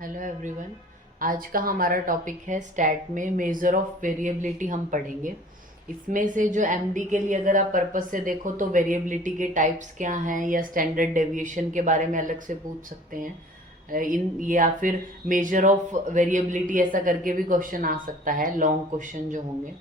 Hello everyone. आज का हमारा टॉपिक है स्टैट में मेजर ऑफ वेरिएबिलिटी हम पढ़ेंगे। इसमें से जो एमडी के लिए अगर आप पर्पस से देखो तो वेरिएबिलिटी के टाइप्स क्या हैं या स्टैंडर्ड डेविएशन के बारे में अलग से पूछ सकते हैं इन, या फिर मेजर ऑफ वेरिएबिलिटी ऐसा करके भी क्वेश्चन आ सकता है, लॉन्ग क्वेश्चन जो होंगे।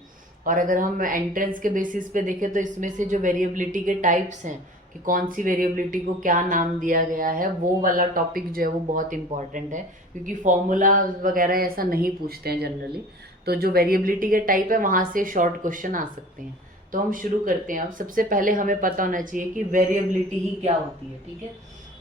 और अगर हम एंट्रेंस के बेसिस पे देखें तो इसमें से जो वेरिएबिलिटी के टाइप्स हैं कि कौन सी वेरिएबिलिटी को क्या नाम दिया गया है, वो वाला टॉपिक जो है वो बहुत इंपॉर्टेंट है, क्योंकि फॉर्मूला वगैरह ऐसा नहीं पूछते हैं जनरली। तो जो वेरिएबिलिटी के टाइप है वहाँ से शॉर्ट क्वेश्चन आ सकते हैं। तो हम शुरू करते हैं। अब सबसे पहले हमें पता होना चाहिए कि वेरिएबिलिटी ही क्या होती है। ठीक है,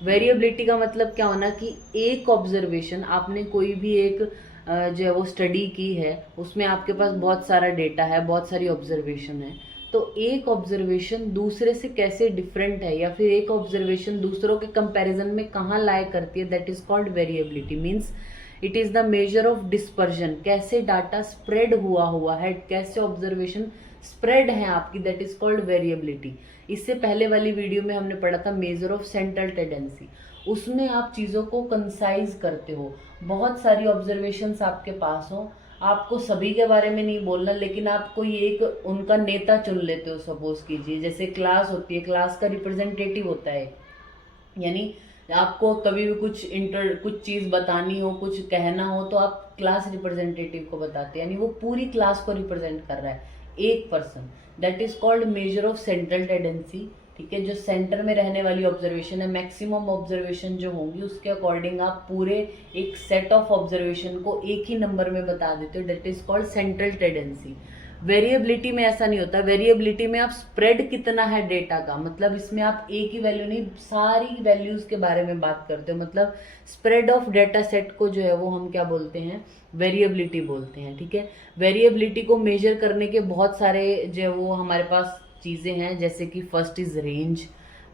वेरिएबिलिटी का मतलब क्या होना कि एक ऑब्जर्वेशन, आपने कोई भी एक जो है वो स्टडी की है, उसमें आपके पास बहुत सारा डेटा है, बहुत सारी ऑब्जर्वेशन है। तो एक ऑब्जर्वेशन दूसरे से कैसे डिफरेंट है या फिर एक ऑब्जर्वेशन दूसरों के कंपैरिजन में कहाँ लाए करती है, that is called variability. Means it is the major of dispersion, कैसे डाटा स्प्रेड हुआ है, कैसे ऑब्जर्वेशन स्प्रेड है आपकी, दैट इज कॉल्ड वेरिएबिलिटी। इससे पहले वाली वीडियो में हमने पढ़ा था मेजर ऑफ सेंट्रल टेंडेंसी। उसमें आप चीज़ों को कंसाइज करते हो, बहुत सारी ऑब्जर्वेशंस आपके पास हो, आपको सभी के बारे में नहीं बोलना, लेकिन आप कोई एक उनका नेता चुन लेते हो। सपोज कीजिए जैसे क्लास होती है, क्लास का रिप्रेजेंटेटिव होता है, यानी आपको कभी भी कुछ चीज़ बतानी हो, कुछ कहना हो, तो आप क्लास रिप्रेजेंटेटिव को बताते हैं, यानी वो पूरी क्लास को रिप्रेजेंट कर रहा है एक person. That is called measure of central tendency. ठीक है, जो सेंटर में रहने वाली ऑब्जर्वेशन है, मैक्सिमम ऑब्जर्वेशन जो होंगी उसके अकॉर्डिंग आप पूरे एक सेट ऑफ ऑब्जर्वेशन को एक ही नंबर में बता देते हो, that is called central tendency. Variability में ऐसा नहीं होता। वेरिएबिलिटी में आप स्प्रेड कितना है डेटा का, मतलब इसमें आप एक ही वैल्यू नहीं, सारी वैल्यूज के बारे में बात करते हो। मतलब स्प्रेड ऑफ डेटा सेट को जो है वो हम क्या बोलते हैं, वेरिएबिलिटी बोलते हैं। ठीक है, वेरिएबिलिटी को मेजर करने के बहुत सारे जो है वो हमारे पास चीज़ें हैं, जैसे कि first is range,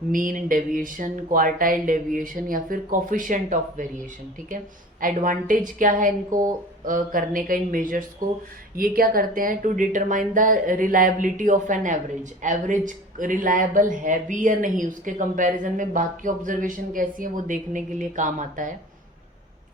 mean deviation, quartile deviation या फिर कोफिशिएंट ऑफ वेरिएशन। ठीक है, एडवांटेज क्या है इनको करने का, इन मेजर्स को? ये क्या करते हैं, to determine the reliability of an average. Average reliable है भी या नहीं, उसके कंपैरिजन में बाकी ऑब्जर्वेशन कैसी है वो देखने के लिए काम आता है।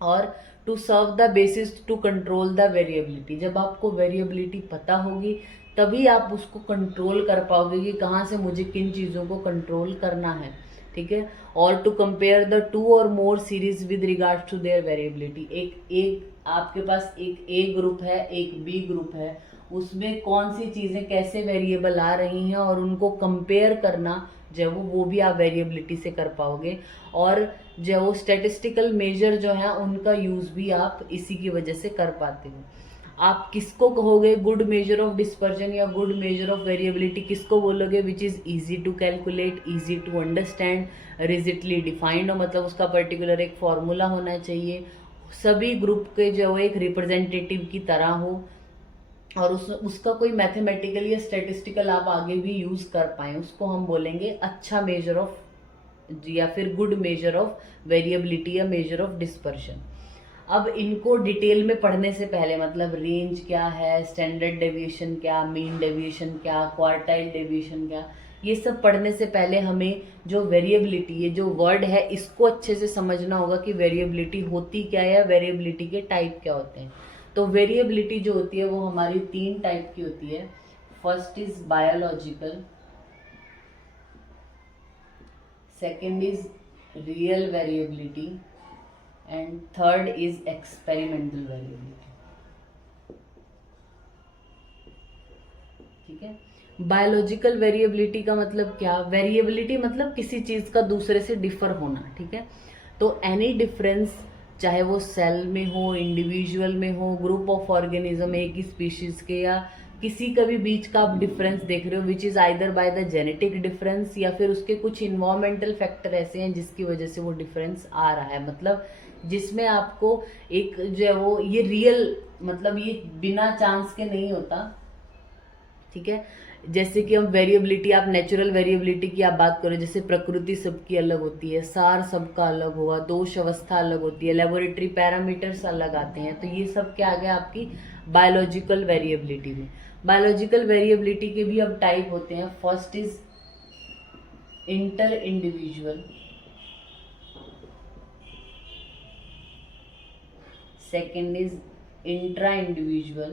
और to serve the basis to control the variability. जब आपको वेरिएबिलिटी पता होगी तभी आप उसको कंट्रोल कर पाओगे कि कहाँ से मुझे किन चीज़ों को कंट्रोल करना है। ठीक है, और टू कंपेयर द टू और more series with regards to their variability. एक एक आपके पास एक ए ग्रुप है, एक बी ग्रुप है, उसमें कौन सी चीज़ें कैसे वेरिएबल आ रही हैं और उनको कंपेयर करना जो है वो भी आप वेरिएबिलिटी से कर पाओगे। और जो है वो स्टेटिस्टिकल मेजर जो है उनका यूज़ भी आप इसी की वजह से कर पाते हो। आप किसको कहोगे गुड मेजर ऑफ डिस्पर्जन या गुड मेजर ऑफ वेरिएबिलिटी, किसको बोलोगे? Which is easy to calculate, easy to understand, rigidly defined हो, मतलब उसका पर्टिकुलर एक फॉर्मूला होना चाहिए, सभी ग्रुप के जो एक रिप्रेजेंटेटिव की तरह हो, और उसका कोई मैथमेटिकल या स्टेटिस्टिकल आप आगे भी यूज कर पाए, उसको हम बोलेंगे अच्छा मेजर ऑफ या फिर गुड मेजर ऑफ वेरिएबिलिटी या मेजर ऑफ डिस्पर्शन। अब इनको डिटेल में पढ़ने से पहले, मतलब रेंज क्या है, स्टैंडर्ड डेविएशन क्या, मीन डेविएशन क्या, क्वार्टाइल डेविएशन क्या, ये सब पढ़ने से पहले हमें जो वेरिएबिलिटी, ये जो वर्ड है, इसको अच्छे से समझना होगा कि वेरिएबिलिटी होती क्या है या वेरिएबिलिटी के टाइप क्या होते हैं। तो वेरिएबिलिटी जो होती है वो हमारी तीन टाइप की होती है। First is biological, second is real variability and third is experimental variability. ठीक है, बायोलॉजिकल वेरिएबिलिटी का मतलब क्या? वेरिएबिलिटी मतलब किसी चीज का दूसरे से डिफर होना। ठीक है, तो एनी डिफरेंस, चाहे वो सेल में हो, इंडिविजुअल में हो, ग्रुप ऑफ ऑर्गेनिज्म एक ही स्पीशीज के, या किसी का भी बीच का आप डिफरेंस देख रहे हो, which is either by the genetic difference या फिर उसके कुछ इन्वायरमेंटल फैक्टर ऐसे हैं जिसकी वजह से वो डिफरेंस आ रहा है। मतलब जिसमें आपको एक जो है वो ये रियल, मतलब ये बिना चांस के नहीं होता। ठीक है, जैसे कि हम वेरिएबिलिटी, आप नेचुरल वेरिएबिलिटी की आप बात करो, जैसे प्रकृति सबकी अलग होती है, सार सबका अलग हुआ, दोष अवस्था अलग होती है, लेबोरेटरी पैरामीटर्स अलग आते हैं, तो ये सब क्या आ गया आपकी बायोलॉजिकल वेरिएबिलिटी में। बायोलॉजिकल वेरिएबिलिटी के भी अब टाइप होते हैं। First is inter individual, second is intra individual,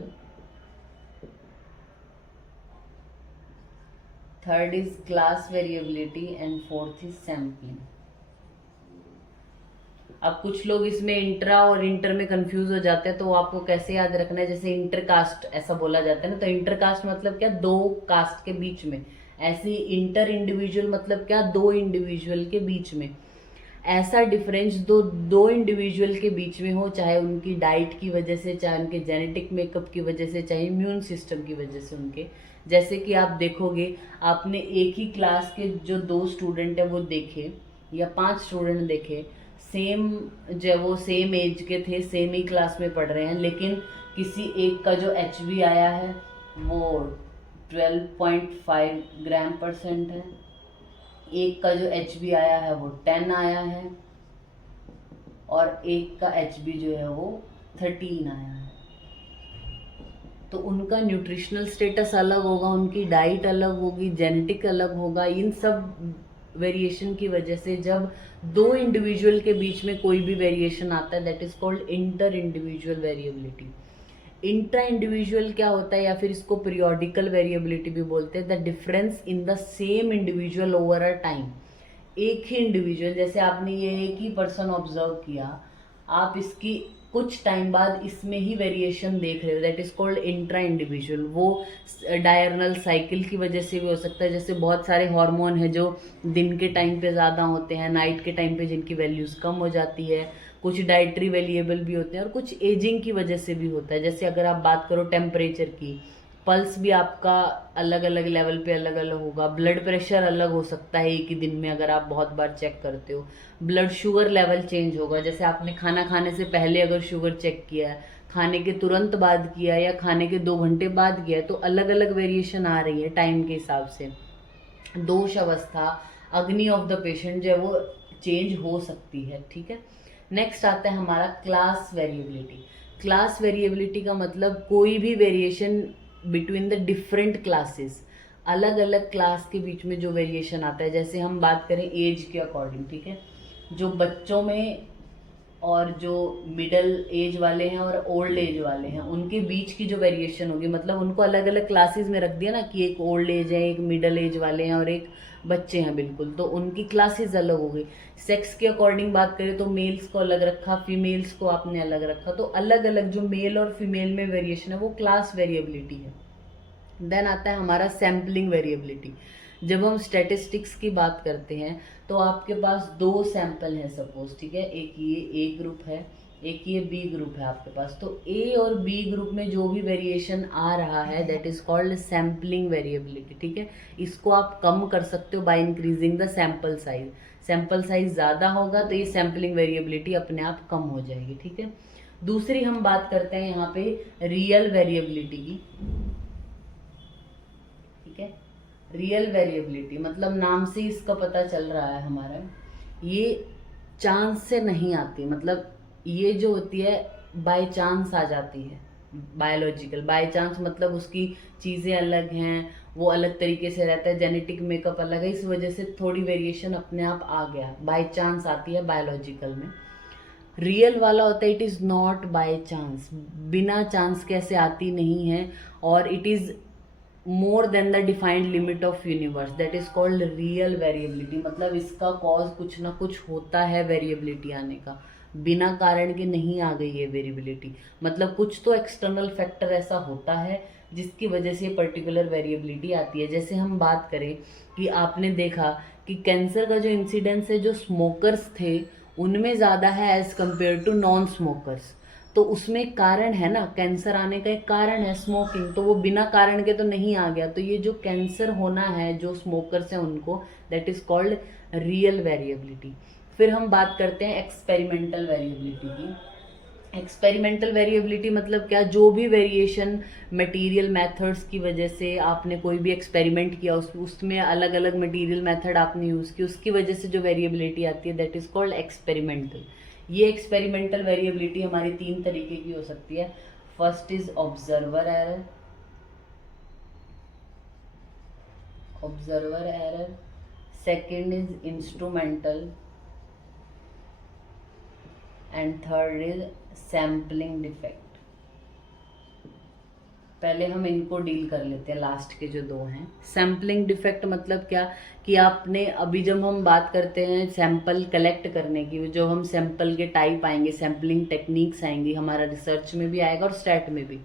third is class variability and fourth is sampling. अब कुछ लोग इसमें इंट्रा और इंटर में कंफ्यूज हो जाते हैं, तो आपको कैसे याद रखना है, जैसे इंटर कास्ट ऐसा बोला जाता है ना, तो इंटर कास्ट मतलब क्या, दो कास्ट के बीच में। ऐसे इंटर इंडिविजुअल मतलब क्या, दो इंडिविजुअल के बीच में। ऐसा डिफरेंस दो दो इंडिविजुअल के बीच में हो, चाहे उनकी डाइट की वजह से, चाहे उनके जेनेटिक मेकअप की वजह से, चाहे इम्यून सिस्टम की वजह से उनके। जैसे कि आप देखोगे, आपने एक ही क्लास के जो दो स्टूडेंट हैं वो देखे, या 5 स्टूडेंट देखे, सेम, जब वो सेम एज के थे, सेम ही क्लास में पढ़ रहे हैं, लेकिन किसी एक का जो HB आया है वो 12.5 ग्राम परसेंट है, एक का जो HB आया है वो 10 आया है, और एक का HB जो है वो 13 आया है। तो उनका न्यूट्रिशनल स्टेटस अलग होगा, उनकी डाइट अलग होगी, जेनेटिक अलग होगा। इन सब वेरिएशन की वजह से जब दो इंडिविजुअल के बीच में कोई भी वेरिएशन आता है, that is called inter individual variability. Intra individual क्या होता है, या फिर इसको पीरियोडिकल वेरिएबिलिटी भी बोलते हैं, the difference in the same individual over a time. एक ही इंडिविजुअल, जैसे आपने ये एक ही पर्सन ऑब्जर्व किया, आप इसकी कुछ टाइम बाद इसमें ही वेरिएशन देख रहे हो, that is called intra individual. वो डायरनल साइकिल की वजह से भी हो सकता है, जैसे बहुत सारे हार्मोन है जो दिन के टाइम पे ज़्यादा होते हैं, नाइट के टाइम पे जिनकी वैल्यूज़ कम हो जाती है। कुछ डाइटरी वेरिएबल भी होते हैं, और कुछ एजिंग की वजह से भी होता है। जैसे अगर आप बात करो टेम्परेचर की, पल्स भी आपका अलग अलग लेवल पे अलग अलग होगा, ब्लड प्रेशर अलग हो सकता है एक ही दिन में अगर आप बहुत बार चेक करते हो, ब्लड शुगर लेवल चेंज होगा, जैसे आपने खाना खाने से पहले अगर शुगर चेक किया है, खाने के तुरंत बाद किया, या खाने के 2 घंटे बाद किया, तो अलग अलग वेरिएशन आ रही है टाइम के हिसाब से। दोष अवस्था, अग्नि ऑफ द पेशेंट जो है वो चेंज हो सकती है, ठीक है। नेक्स्ट आता है हमारा क्लास वेरिएबिलिटी। क्लास वेरिएबिलिटी का मतलब कोई भी variation between the different classes, अलग अलग क्लास के बीच में जो वेरिएशन आता है। जैसे हम बात करें एज के अकॉर्डिंग, ठीक है, जो बच्चों में और जो मिडल एज वाले हैं और ओल्ड एज वाले हैं, उनके बीच की जो वेरिएशन होगी, मतलब उनको अलग अलग क्लासेस में रख दिया ना, कि एक ओल्ड एज है, एक मिडल एज वाले हैं और एक बच्चे हैं, बिल्कुल, तो उनकी क्लासेस अलग हो गई। सेक्स के अकॉर्डिंग बात करें तो मेल्स को अलग रखा, फीमेल्स को आपने अलग रखा, तो अलग अलग जो मेल और फीमेल में वेरिएशन है वो क्लास वेरिएबिलिटी है। देन आता है हमारा सैम्पलिंग वेरिएबिलिटी। जब हम स्टैटिस्टिक्स की बात करते हैं तो आपके पास 2 सैंपल हैं सपोज, ठीक है, एक ये ए ग्रुप है, एक ये बी ग्रुप है आपके पास। तो ए और बी ग्रुप में जो भी वेरिएशन आ रहा है that is called sampling variability, ठीक है। इसको आप कम कर सकते हो by increasing the sample size. Sample size ज़्यादा होगा तो ये सैम्पलिंग वेरिएबिलिटी अपने आप कम हो जाएगी, ठीक है। दूसरी हम बात करते हैं यहाँ पे रियल वेरिएबिलिटी की, ठीक है। रियल वेरिएबिलिटी मतलब नाम से इसका पता चल रहा है हमारा, ये चांस से नहीं आती, मतलब ये जो होती है बाय चांस आ जाती है। बायोलॉजिकल बाय चांस मतलब उसकी चीज़ें अलग हैं, वो अलग तरीके से रहता है, जेनेटिक मेकअप अलग है, इस वजह से थोड़ी वेरिएशन अपने आप आ गया, बाय चांस आती है बायोलॉजिकल में। रियल वाला होता है it is not by chance, बिना चांस कैसे आती नहीं है, और it is more than the defined limit of universe, that is called real variability. मतलब इसका कॉज कुछ ना कुछ होता है वेरिएबिलिटी आने का, बिना कारण के नहीं आ गई है वेरिएबिलिटी, मतलब कुछ तो एक्सटर्नल फैक्टर ऐसा होता है जिसकी वजह से पर्टिकुलर वेरिएबिलिटी आती है। जैसे हम बात करें कि आपने देखा कि कैंसर का जो इंसिडेंस है जो स्मोकर्स थे उनमें ज़्यादा है as compared to non smokers, तो उसमें एक कारण है ना, कैंसर आने का एक कारण है स्मोकिंग, तो वो बिना कारण के तो नहीं आ गया। तो ये जो कैंसर होना है जो स्मोकर्स हैं उनको, that is called real variability. फिर हम बात करते हैं एक्सपेरिमेंटल वेरिएबिलिटी की। एक्सपेरिमेंटल वेरिएबिलिटी मतलब क्या, जो भी वेरिएशन मटेरियल मेथड्स की वजह से, आपने कोई भी एक्सपेरिमेंट किया उसमें अलग अलग मटेरियल मेथड आपने यूज़ की, उसकी वजह से जो वेरिएबिलिटी आती है दैट इज कॉल्ड एक्सपेरिमेंटल। ये एक्सपेरिमेंटल वेरिएबिलिटी हमारी 3 तरीके की हो सकती है। First is observer error, second is instrumental, and third is sampling defect. पहले हम इनको डील कर लेते हैं, लास्ट के जो दो हैं। सैम्पलिंग डिफेक्ट मतलब क्या, कि आपने अभी जब हम बात करते हैं सैंपल कलेक्ट करने की, जो हम सैंपल के टाइप आएंगे, सैम्पलिंग टेक्निक्स आएंगी, हमारा रिसर्च में भी आएगा और स्टैट में भी,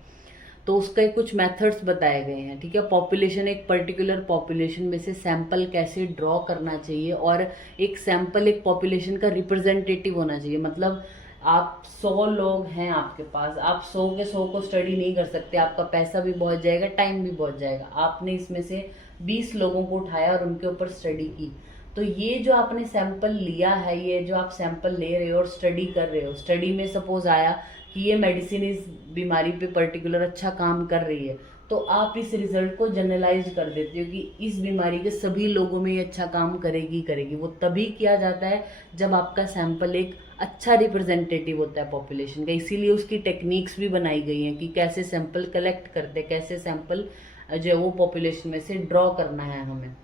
तो उसके कुछ मेथड्स बताए गए हैं, ठीक है। पॉपुलेशन, एक पर्टिकुलर पॉपुलेशन में से सैंपल कैसे ड्रॉ करना चाहिए, और एक सैंपल एक पॉपुलेशन का रिप्रेजेंटेटिव होना चाहिए। मतलब आप 100 लोग हैं आपके पास, आप 100 के 100 को स्टडी नहीं कर सकते, आपका पैसा भी बहुत जाएगा, टाइम भी बहुत जाएगा। आपने इसमें से 20 लोगों को उठाया और उनके ऊपर स्टडी की, तो ये जो आपने सैंपल लिया है, ये जो आप सैंपल ले रहे हो और स्टडी कर रहे हो, स्टडी में सपोज आया कि ये मेडिसिन इस बीमारी पे पर्टिकुलर अच्छा काम कर रही है, तो आप इस रिजल्ट को जनरलाइज कर देते हो कि इस बीमारी के सभी लोगों में ये अच्छा काम करेगी करेगी। वो तभी किया जाता है जब आपका सैंपल एक अच्छा रिप्रेजेंटेटिव होता है पॉपुलेशन का। इसीलिए उसकी टेक्निक्स भी बनाई गई हैं कि कैसे सैंपल कलेक्ट करते, कैसे सैंपल जो है वो पॉपुलेशन में से ड्रॉ करना है हमें।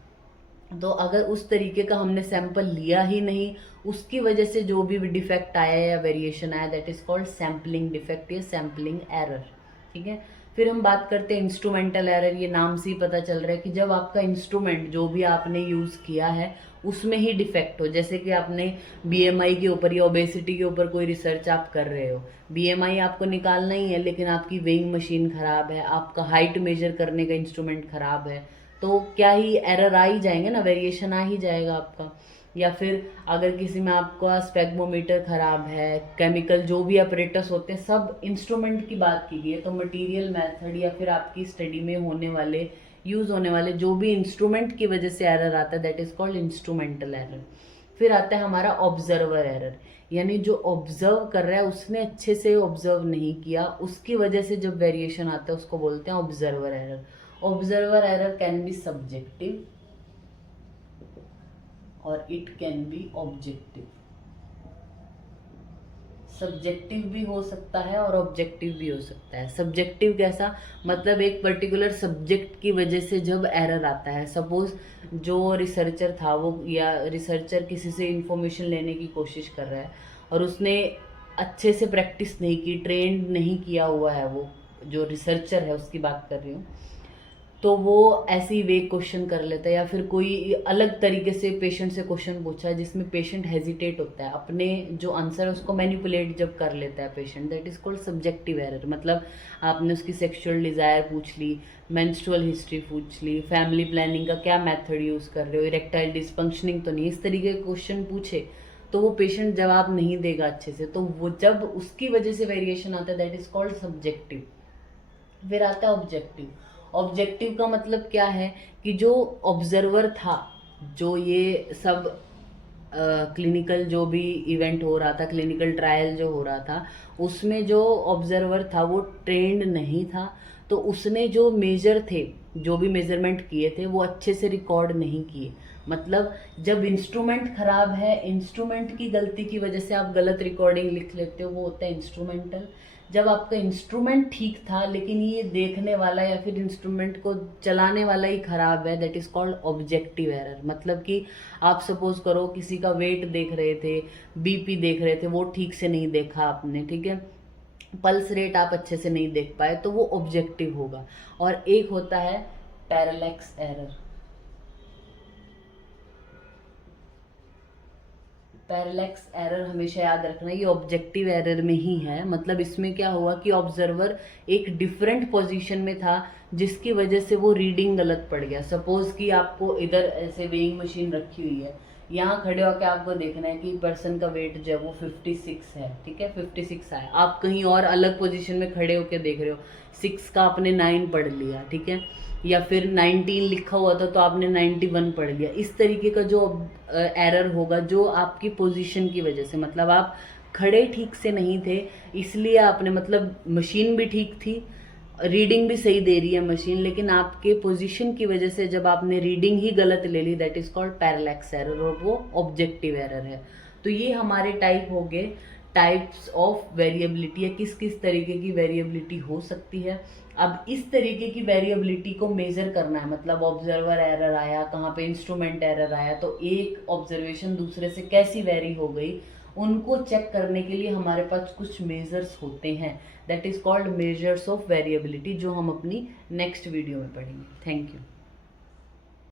तो अगर उस तरीके का हमने सैंपल लिया ही नहीं, उसकी वजह से जो भी डिफेक्ट आया या वेरिएशन आया, that is called sampling defect या सैम्पलिंग एरर, ठीक है। फिर हम बात करते हैं इंस्ट्रूमेंटल एरर। ये नाम से ही पता चल रहा है कि जब आपका इंस्ट्रूमेंट जो भी आपने यूज़ किया है उसमें ही डिफेक्ट हो। जैसे कि आपने बीएमआई के ऊपर या ओबेसिटी के ऊपर कोई रिसर्च आप कर रहे हो, बीएमआई आपको निकालना ही है, लेकिन आपकी वेइंग मशीन खराब है, आपका हाइट मेजर करने का इंस्ट्रूमेंट खराब है, तो क्या ही एरर आ ही जाएंगे ना, वेरिएशन आ ही जाएगा आपका। या फिर अगर किसी में आपका स्पेग्मोमीटर खराब है, केमिकल जो भी ऑपरेटर्स होते हैं, सब इंस्ट्रूमेंट की बात की गई है, तो मटेरियल मेथड या फिर आपकी स्टडी में होने वाले यूज़ होने वाले जो भी इंस्ट्रूमेंट की वजह से एरर आता है, that is called instrumental error. फिर आता है हमारा ऑब्जर्वर एरर, यानी जो ऑब्जर्व कर रहा है उसने अच्छे से ऑब्जर्व नहीं किया, उसकी वजह से जब वेरिएशन आता है उसको बोलते हैं observer error. Observer error can be subjective और it can be objective. Subjective भी हो सकता है और ऑब्जेक्टिव भी हो सकता है। सब्जेक्टिव कैसा, मतलब एक पर्टिकुलर सब्जेक्ट की वजह से जब एरर आता है, सपोज जो रिसर्चर था वो, या रिसर्चर किसी से इंफॉर्मेशन लेने की कोशिश कर रहा है और उसने अच्छे से प्रैक्टिस नहीं की, ट्रेंड नहीं किया हुआ है, वो जो रिसर्चर है उसकी बात कर रही हूँ, तो वो ऐसे ही वेग क्वेश्चन कर लेता है, या फिर कोई अलग तरीके से पेशेंट से क्वेश्चन पूछा है जिसमें पेशेंट हेजिटेट होता है, अपने जो आंसर है उसको मैनिपुलेट जब कर लेता है patient, that is called subjective error. मतलब आपने उसकी सेक्सुअल डिज़ायर पूछ ली, मेंस्ट्रुअल हिस्ट्री पूछ ली, फैमिली प्लानिंग का क्या मेथड यूज़ कर रहे हो, इरेक्टाइल डिसफंक्शनिंग तो नहीं, इस तरीके के क्वेश्चन पूछे तो वो पेशेंट जवाब नहीं देगा अच्छे से, तो वो जब उसकी वजह से वेरिएशन आता है, दैट इज कॉल्ड सब्जेक्टिव। फिर आता है ऑब्जेक्टिव। ऑब्जेक्टिव का मतलब क्या है कि जो ऑब्जर्वर था, जो ये सब क्लिनिकल जो भी इवेंट हो रहा था, क्लिनिकल ट्रायल जो हो रहा था, उसमें जो ऑब्जर्वर था वो ट्रेंड नहीं था, तो उसने जो मेजर थे, जो भी मेजरमेंट किए थे वो अच्छे से रिकॉर्ड नहीं किए। मतलब जब इंस्ट्रूमेंट खराब है, इंस्ट्रूमेंट की गलती की वजह से आप गलत रिकॉर्डिंग लिख लेते हो, वो होता है इंस्ट्रूमेंटल। जब आपका इंस्ट्रूमेंट ठीक था लेकिन ये देखने वाला या फिर इंस्ट्रूमेंट को चलाने वाला ही खराब है, that is called objective error. मतलब कि आप सपोज करो किसी का वेट देख रहे थे, बीपी देख रहे थे, वो ठीक से नहीं देखा आपने, ठीक है, पल्स रेट आप अच्छे से नहीं देख पाए, तो वो ऑब्जेक्टिव होगा। और एक होता है पैरेलैक्स एरर। पैरेलैक्स एरर हमेशा याद रखना, ये ऑब्जेक्टिव एरर में ही है। मतलब इसमें क्या हुआ कि ऑब्जर्वर एक डिफरेंट पोजीशन में था जिसकी वजह से वो रीडिंग गलत पड़ गया। सपोज कि आपको इधर ऐसे वेइंग मशीन रखी हुई है, यहाँ खड़े होकर आपको देखना है कि पर्सन का वेट जो है वो 56 है, ठीक है, 56 आया। आप कहीं और अलग पोजीशन में खड़े होकर देख रहे हो, 6 का आपने 9 पढ़ लिया, ठीक है, या फिर 19 लिखा हुआ था तो आपने 91 पढ़ लिया। इस तरीके का जो एरर होगा जो आपकी पोजीशन की वजह से, मतलब आप खड़े ठीक से नहीं थे इसलिए आपने, मतलब मशीन भी ठीक थी, रीडिंग भी सही दे रही है मशीन, लेकिन आपके पोजीशन की वजह से जब आपने रीडिंग ही गलत ले ली, that is called parallax error, और वो ऑब्जेक्टिव एरर है। तो ये हमारे टाइप हो गए, टाइप्स ऑफ वेरिएबिलिटी है, किस किस तरीके की वेरिएबिलिटी हो सकती है। अब इस तरीके की वेरिएबिलिटी को मेजर करना है, मतलब ऑब्जर्वर एरर आया, कहाँ पे इंस्ट्रूमेंट एरर आया, तो एक ऑब्जर्वेशन दूसरे से कैसी वेरी हो गई, उनको चेक करने के लिए हमारे पास कुछ मेजर्स होते हैं, that is called measures of variability, जो हम अपनी नेक्स्ट वीडियो में पढ़ेंगे। Thank you.